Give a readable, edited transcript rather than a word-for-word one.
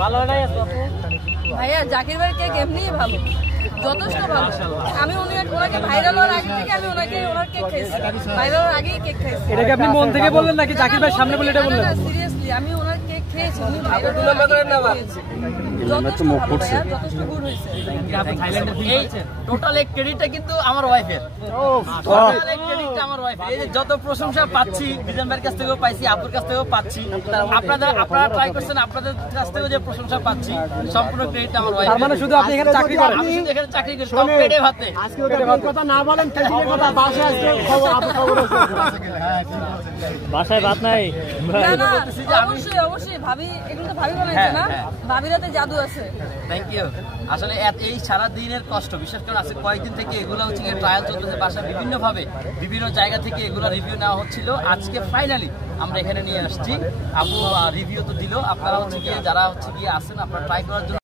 ভালো নাই আপু ভাইয়া জাকির ভাইয়ের কেক এমনিই ভালো, যথেষ্ট ভালো। আমি ওনাকে ভাইরাল হওয়ার আগে থেকে আমি ওনার কেক খেয়েছি, ভাইরাল হওয়ার আগেই কেক খেয়েছি। এটা কি আপনি মন থেকে বললেন নাকি জাকির ভাই সামনে বলে এটা বললেন? না সিরিয়াসলি আমি ওনার কেক খেয়েছি, উনি ভাইরাল হওয়ার আগে যথেষ্ট ভালো ভাইয়া, যথেষ্ট গুড হয়েছে। এই টোটাল এক ক্রেডিটটা কিন্তু আমার ওয়াইফের, টোটাল এক ক্রেডিটটা আমার ওয়াইফের। এই যে যত প্রশংসা পাচ্ছি ডিসেম্বরের কাছ থেকেও পাইছি, আপুর কাছ থেকেও পাচ্ছি, আপনারা ট্রাই করছেন, আপনাদের কাছ থেকেও যে প্রশংসা পাচ্ছি সম্পূর্ণ ক্রেডিটটা আমার ওয়াইফের। তার মানে শুধু আপনি এখানে চাকরি করেন? আমি শুধু এখানে চাকরি করি, সব পেটে ভাতে। আজকে কথা না বলেন, টেনশনের কথা বাসায় আজকে খবর বাসায় ভাত নাই? না না অবশ্যই অবশ্যই ভাবি, এগুলো তো ভাবি বানাইছে না, ভাবিরাতে জাদু আছে। Thank you. আসলে এই সারা দিনের কষ্ট, বিশেষ করে আছে কয়েকদিন থেকে এগুলো হচ্ছে ট্রায়াল চলতেছে বাসায়, বিভিন্নভাবে বিভিন্ন জায়গা থেকে এগুলো রিভিউ নেওয়া হচ্ছিল। আজকে ফাইনালি আমরা এখানে নিয়ে আসছি। আপু রিভিউ তো দিল, আপনারা হচ্ছে গিয়ে যারা হচ্ছে গিয়ে আসেন আপনারা ট্রাই করার জন্য